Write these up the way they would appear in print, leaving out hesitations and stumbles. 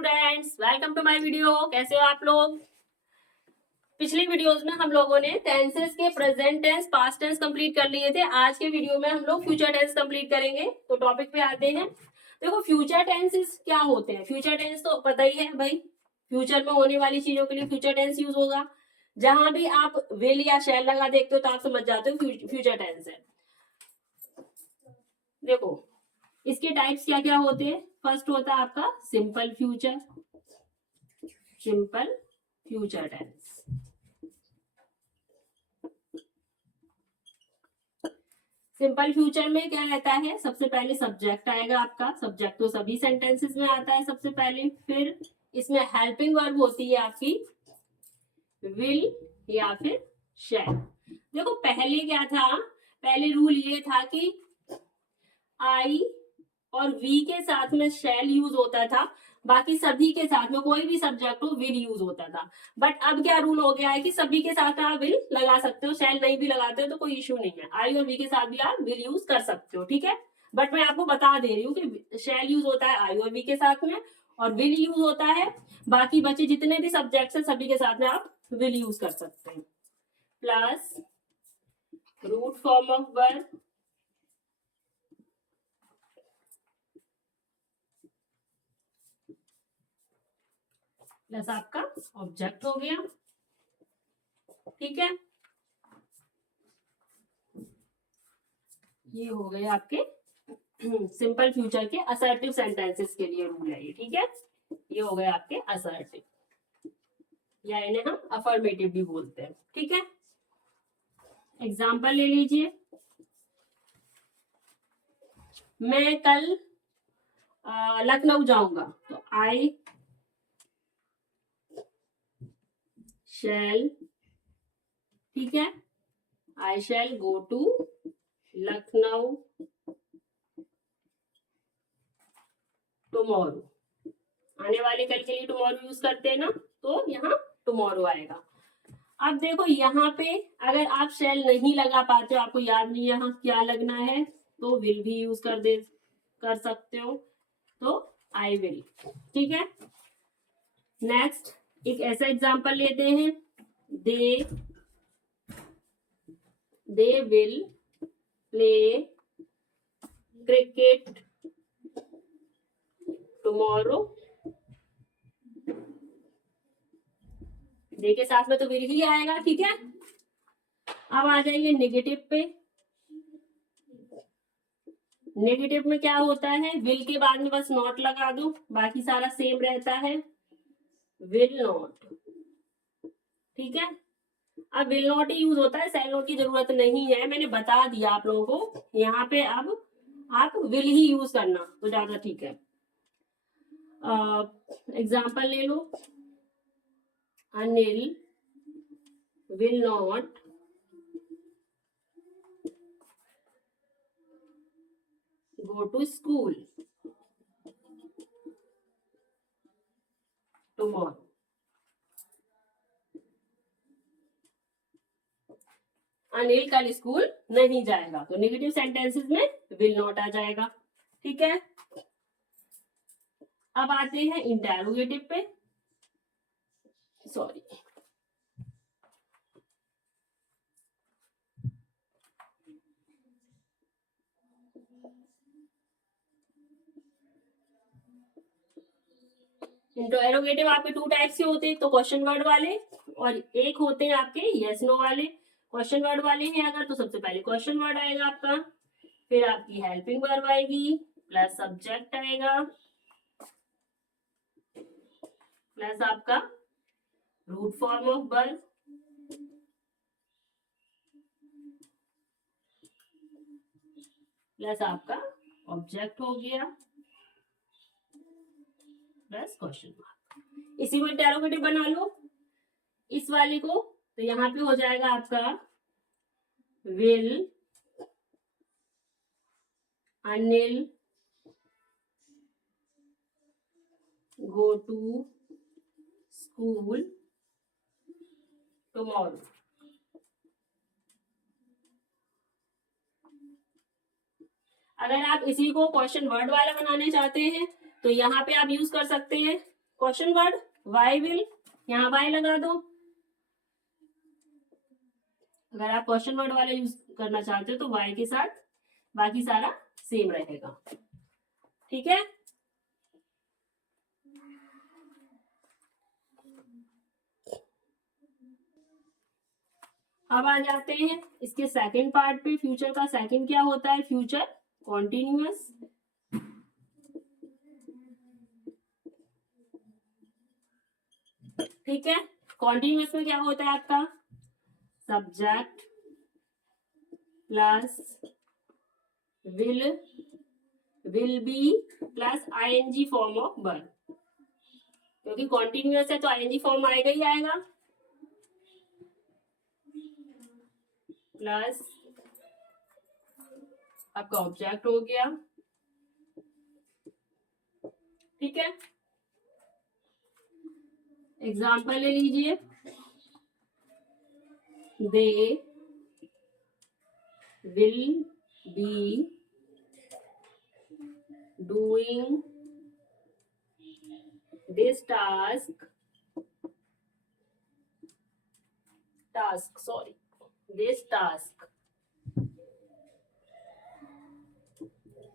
Students, welcome to my video. कैसे हो आप लोग? पिछली वीडियोस में हम लोगों ने टेंसेस के present tense, past tense complete कर लिए थे। आज के वीडियो में हम लोग फ्यूचर टेंस कंप्लीट करेंगे। तो टॉपिक पे आते हैं। देखो, फ्यूचर टेंसेस क्या होते हैं। फ्यूचर टेंस तो पता ही है भाई, फ्यूचर में होने वाली चीजों के लिए फ्यूचर टेंस यूज होगा। जहां भी आप विल या शैल लगा देखते हो तो आप समझ जाते हो फ्यूचर टेंस है। देखो, इसके टाइप्स क्या क्या होते हैं। फर्स्ट होता है आपका simple future, simple future tense. Simple future में क्या रहता है, सबसे पहले सब्जेक्ट आएगा आपका। सब्जेक्ट तो सभी सेंटेंसेस में आता है सबसे पहले। फिर इसमें हेल्पिंग वर्ब होती है आपकी विल या फिर शैल। देखो, पहले क्या था, पहले रूल ये था कि आई और वी के साथ में शैल यूज होता था, बाकी सभी के साथ में कोई भी सब्जेक्ट हो विल यूज होता था। बट अब क्या रूल हो गया है कि सभी के साथ आप विल लगा सकते हो, शैल नहीं भी लगाते हो तो कोई इश्यू नहीं है। आई और वी के साथ भी आप विल यूज कर सकते हो, ठीक है। बट मैं आपको बता दे रही हूँ कि शैल यूज होता है आई और वी के साथ में, और विल यूज होता है बाकी बचे जितने भी सब्जेक्ट है सभी के साथ में आप विल यूज कर सकते हैं। Plus root form of verb, plus आपका ऑब्जेक्ट हो गया, ठीक है। ये हो गए आपके सिंपल फ्यूचर के असर्टिव सेंटेंसेस के लिए रूल है ये, ठीक है। ये हो गए आपके असर्टिव, या इन्हें हम अफर्मेटिव भी बोलते हैं, ठीक है। एग्जाम्पल ले लीजिए। मैं कल लखनऊ जाऊंगा, तो आई शैल, ठीक है, आई शैल गो टू लखनऊ टुमारो। आने वाले कल के लिए टुमारो यूज करते हैं ना, तो यहाँ टुमारो आएगा। अब देखो, यहाँ पे अगर आप शैल नहीं लगा पाते हो, आपको याद नहीं यहाँ क्या लगना है, तो विल भी यूज कर सकते हो, तो आई विल, ठीक है। नेक्स्ट एक ऐसा एग्जांपल लेते हैं। They will play cricket tomorrow. They के साथ में तो विल ही आएगा, ठीक है। अब आ जाइए नेगेटिव पे। नेगेटिव में क्या होता है, विल के बाद में बस नॉट लगा दो, बाकी सारा सेम रहता है, विल नॉट, ठीक है। अब विल नॉट ही यूज होता है, शैल नॉट की जरूरत नहीं है, मैंने बता दिया आप लोगों को। यहाँ पे अब आप विल ही यूज करना तो ज्यादा ठीक है। एग्जाम्पल ले लो। Anil will not go to school tomorrow. Anil कल स्कूल नहीं जाएगा, तो नेगेटिव सेंटेंसेस में विल नॉट आ जाएगा, ठीक है। अब आते हैं इंटेरोगेटिव पे। सॉरी, इंटेरोगेटिव आपके टू टाइप से होते हैं, तो क्वेश्चन वर्ड वाले, और एक होते हैं आपके यस नो वाले। क्वेश्चन वर्ड वाले हैं अगर, तो सबसे पहले क्वेश्चन वर्ड आएगा आपका, फिर आपकी हेल्पिंग वर्ब आएगी, प्लस सब्जेक्ट आएगा, प्लस आपका root form of verb, plus आपका ऑब्जेक्ट हो गया, प्लस क्वेश्चन मार्क। इसी को इंटेरोगेटिव बना लो इस वाले को, तो यहाँ पे हो जाएगा आपका will Anil go to school tomorrow. अगर आप इसी को क्वेश्चन वर्ड वाला बनाने चाहते हैं तो यहाँ पे आप यूज कर सकते हैं क्वेश्चन वर्ड वाई विल, यहाँ वाई लगा दो। अगर आप क्वेश्चन वर्ड वाला यूज करना चाहते हो तो वाई के साथ बाकी सारा सेम रहेगा। ठीक है, अब आ जाते हैं इसके सेकंड पार्ट पे। फ्यूचर का सेकंड क्या होता है? Future continuous. ठीक है, कॉन्टिन्यूअस में क्या होता है आपका? Subject plus will be plus ING form of verb, क्योंकि कॉन्टिन्यूअस है तो आईएनजी फॉर्म आएगा ही आएगा, प्लस आपका ऑब्जेक्ट हो गया। ठीक है, एग्जाम्पल ले लीजिए, they will be doing this task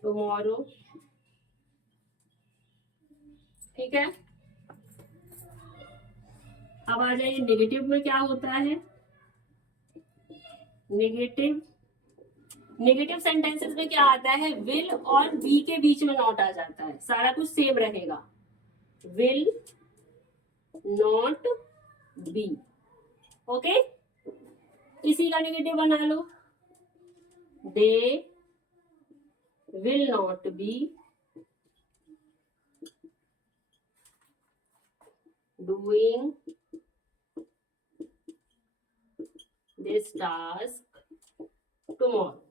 tomorrow। ठीक है, अब आ जाइए नेगेटिव में क्या होता है? नेगेटिव सेंटेंसेस में क्या आता है? विल और बी के बीच में नॉट आ जाता है, सारा कुछ सेम रहेगा। विल नॉट बी, ओके, इसी का नेगेटिव बना लो, they will not be doing this task tomorrow.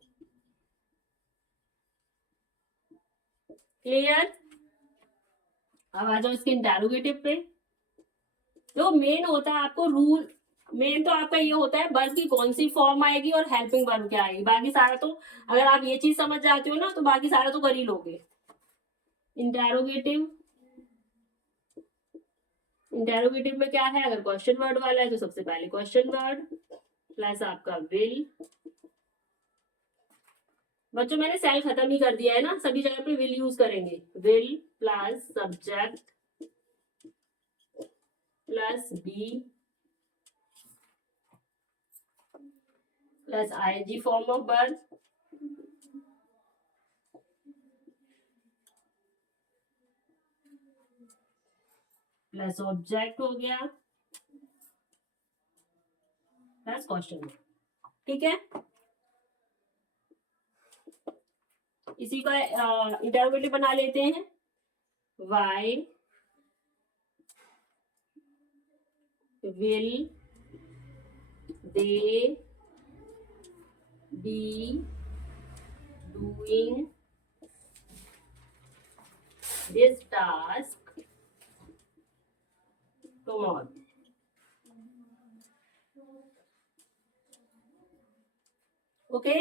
Clear? अब आ जाओ इसके इंटेरोगेटिव पे। जो मेन होता है आपको रूल, मेन तो आपका ये होता है वर्ब की कौन सी फॉर्म आएगी और हेल्पिंग वर्ब क्या आएगी, बाकी सारा तो अगर आप ये चीज समझ जाते हो ना तो बाकी सारा तो कर ही लोगे। इंटेरोगेटिव में क्या है? अगर क्वेश्चन वर्ड वाला है तो सबसे पहले क्वेश्चन वर्ड प्लस आपका विल। बच्चों मैंने सेल खत्म ही कर दिया है ना, सभी जगह पे विल यूज करेंगे। Will plus subject plus be plus ING form of verb plus object हो गया प्लस क्वेश्चन। ठीक है, इसी का इंटरोगेटिव बना लेते हैं। Why will they be doing this task tomorrow. Okay,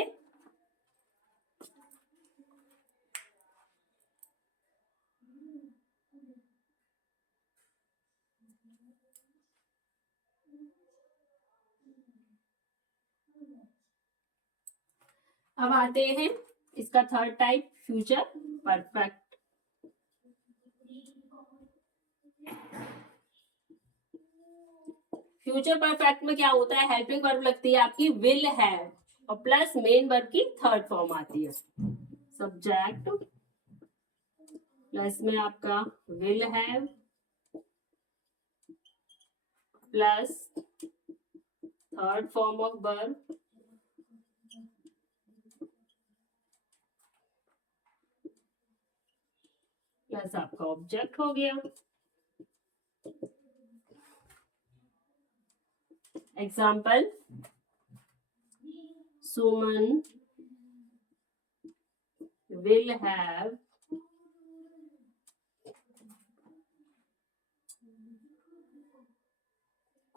अब आते हैं इसका third type, future perfect. Future perfect में क्या होता है? हेल्पिंग वर्ब लगती है आपकी विल हैव और प्लस मेन वर्ब की थर्ड फॉर्म आती है, सब्जेक्ट प्लस में आपका will have plus third form of verb plus आपका ऑब्जेक्ट हो गया। Example, Suman will have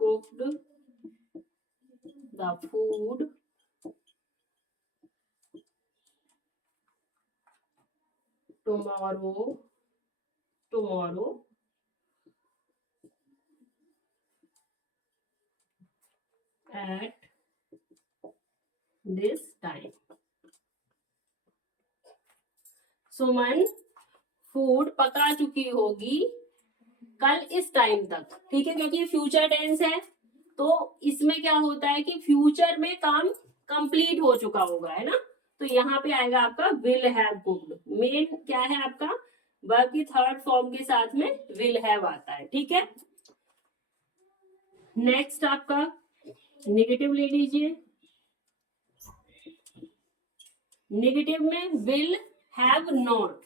cooked the food tomorrow at this time. Suman food पका चुकी होगी कल इस टाइम तक, ठीक है, क्योंकि फ्यूचर टेंस है तो इसमें क्या होता है कि फ्यूचर में काम कंप्लीट हो चुका होगा, है ना। तो यहाँ पे आएगा आपका विल हैव कुक्ड। मेन क्या है आपका, वर्ब की थर्ड फॉर्म के साथ में विल हैव आता है, ठीक है। नेक्स्ट आपका नेगेटिव ले लीजिए। नेगेटिव में विल हैव नॉट,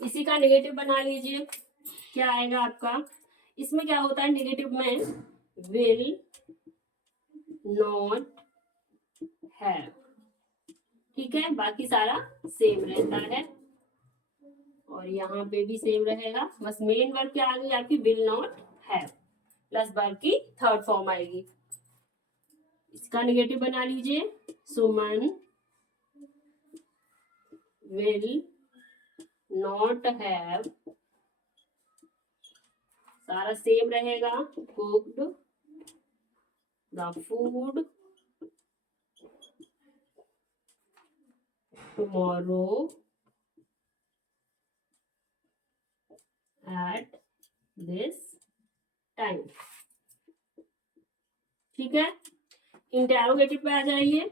इसी का नेगेटिव बना लीजिए। क्या आएगा आपका, इसमें क्या होता है नेगेटिव में, विल नॉट हैव, ठीक है, बाकी सारा सेम रहता है और यहाँ पे भी सेम रहेगा। बस मेन वर्ब क्या आ गई आपकी, will not have plus verb की थर्ड फॉर्म आएगी। इसका नेगेटिव बना लीजिए, सुमन विल नॉट हैव, सारा सेम रहेगा, cooked the food tomorrow at this time, ठीक है। इंटेरोगेटिव पे आ जाइए।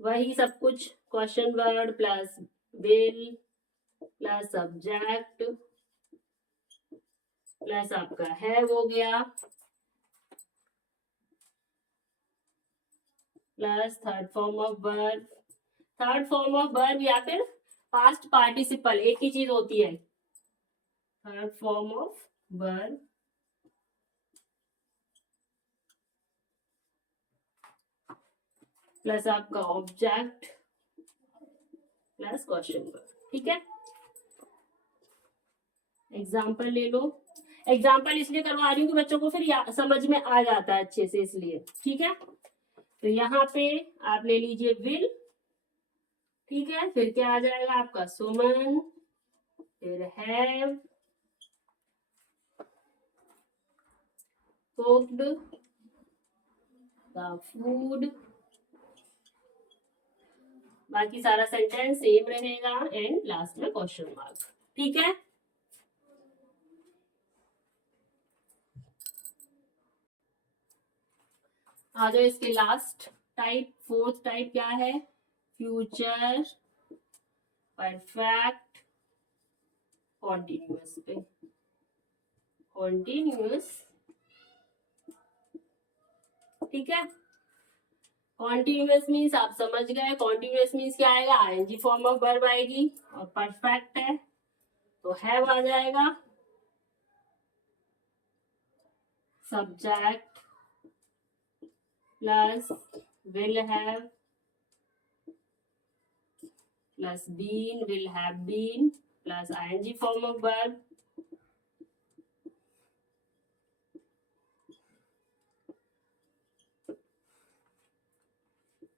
वही सब कुछ, question word plus will plus subject plus आपका हैव हो गया plus third form of verb. Third form of verb या फिर पास्ट पार्टिसिपल एक ही चीज होती है। Third form of verb plus आपका ऑब्जेक्ट प्लस क्वेश्चन वर्ब, ठीक है। एग्जाम्पल ले लो। एग्जाम्पल इसलिए करवा रही हूँ कि बच्चों को फिर समझ में आ जाता है अच्छे से, इसलिए, ठीक है। तो यहाँ पे आप ले लीजिए विल, ठीक है, फिर क्या आ जाएगा आपका, सुमन, फिर हैव कुक्ड द फूड, बाकी सारा सेंटेंस सेम रहेगा एंड लास्ट में क्वेश्चन मार्क, ठीक है। आ जाओ इसके लास्ट टाइप, फोर्थ टाइप क्या है, फ्यूचर परफेक्ट कॉन्टिन्यूअस पे। कॉन्टिन्यूअस, ठीक है। कॉन्टिन्यूअस मीन्स आप समझ गए, कॉन्टिन्यूअस मीन्स क्या आएगा, आईएनजी फॉर्म ऑफ वर्ब आएगी और परफेक्ट है तो हैव आ जाएगा, subject plus will have plus been, will have been plus ING form of verb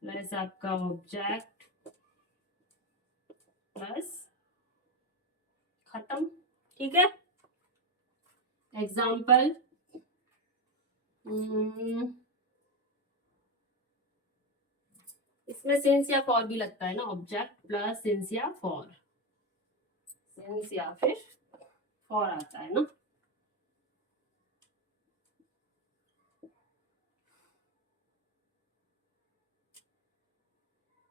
plus आपका ऑब्जेक्ट प्लस खत्म, ठीक है। एग्जाम्पल, इसमें सिंस या फॉर भी लगता है ना, ऑब्जेक्ट प्लस सिंस या फॉर, सिंस या फिर फॉर आता है ना।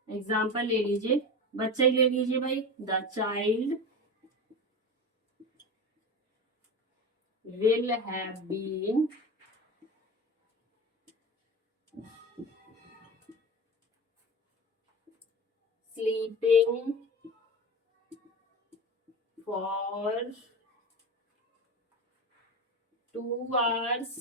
एग्जाम्पल ले लीजिए, बच्चे ले लीजिए भाई, the child will have been sleeping for 2 hours,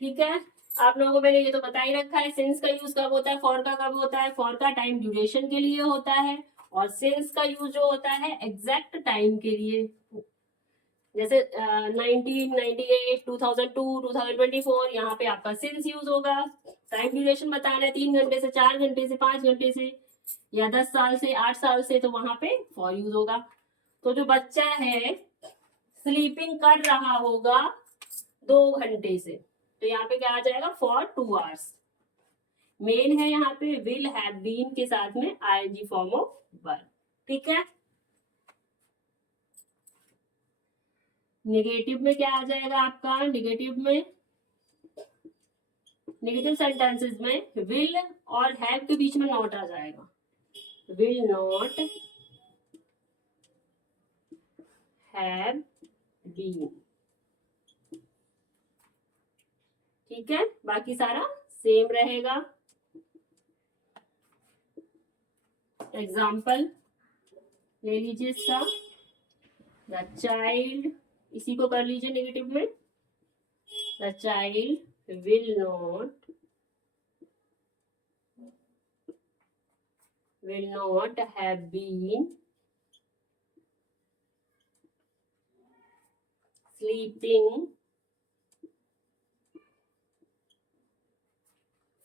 ठीक है। आप लोगों को मैंने ये तो बता ही रखा है, सिंस का यूज कब होता है, फॉर का कब होता है। फॉर का टाइम ड्यूरेशन के लिए होता है और सिंस का यूज जो होता है एग्जैक्ट टाइम के लिए, जैसे 1998, 2002, 2024 यहाँ पे आपका सिंस यूज होगा। टाइम ड्यूरेशन बताना है 3 घंटे से 4 घंटे से 5 घंटे से या 10 साल से 8 साल से, तो वहां पे फॉर यूज होगा। तो जो बच्चा है स्लीपिंग कर रहा होगा 2 घंटे से, तो यहाँ पे क्या आ जाएगा फॉर 2 आवर्स। मेन है यहाँ पे विल हैव बीन के साथ में आईएनजी फॉर्म ऑफ वर्ब। ठीक है। नेगेटिव में क्या आ जाएगा आपका, नेगेटिव सेंटेंसेस में विल और हैव के बीच में नॉट आ जाएगा। Will not have been. ठीक है, बाकी सारा सेम रहेगा। एग्जाम्पल ले लीजिए इसका, द चाइल्ड, इसी को कर लीजिए नेगेटिव में, the child will not have been sleeping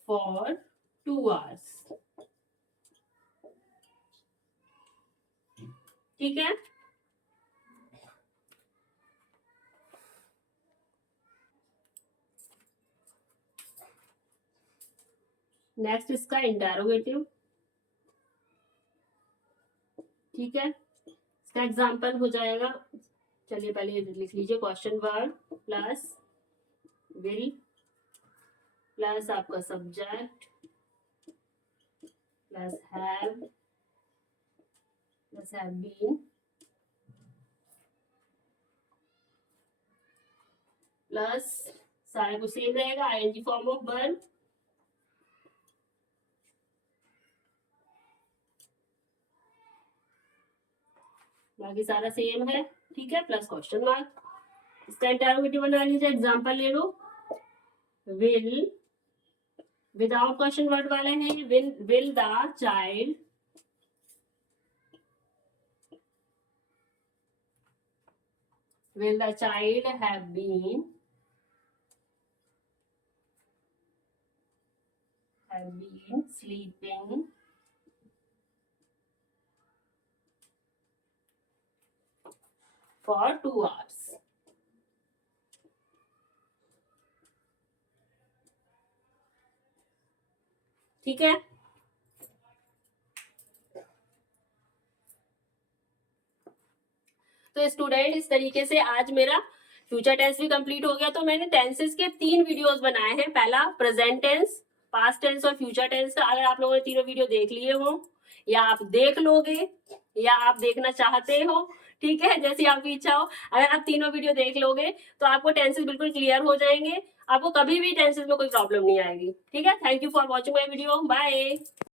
for 2 hours। ठीक है। नेक्स्ट इसका इंटेरोगेटिव। ठीक है, इसका एग्जाम्पल हो जाएगा, चलिए पहले लिख लीजिए, question word plus will plus आपका subject plus have been plus सारा कुछ सेम रहेगा, आईएनजी फॉर्म ऑफ वर्ब, बाकी सारा सेम है। ठीक है, प्लस क्वेश्चन मार्क। इसका इंटरोगेटिव बना लीजिए, एग्जांपल ले लो, विल विदाउट क्वेश्चन वर्ड वाले हैं, will the child have been sleeping for 2 hours। ठीक है, तो स्टूडेंट इस तरीके से आज मेरा फ्यूचर टेंस भी कंप्लीट हो गया। तो मैंने टेंसेस के 3 वीडियोस बनाए हैं, पहला प्रेजेंट टेंस, पास्ट टेंस और फ्यूचर टेंस का। अगर आप लोगों ने तीनों वीडियो देख लिए हो या आप देख लोगे या आप देखना चाहते हो, ठीक है, जैसी आपकी इच्छा हो, अगर आप तीनों वीडियो देख लोगे तो आपको टेंसेस बिल्कुल क्लियर हो जाएंगे, आपको कभी भी टेंसेस में कोई प्रॉब्लम नहीं आएगी। ठीक है, thank you for watching my video, bye.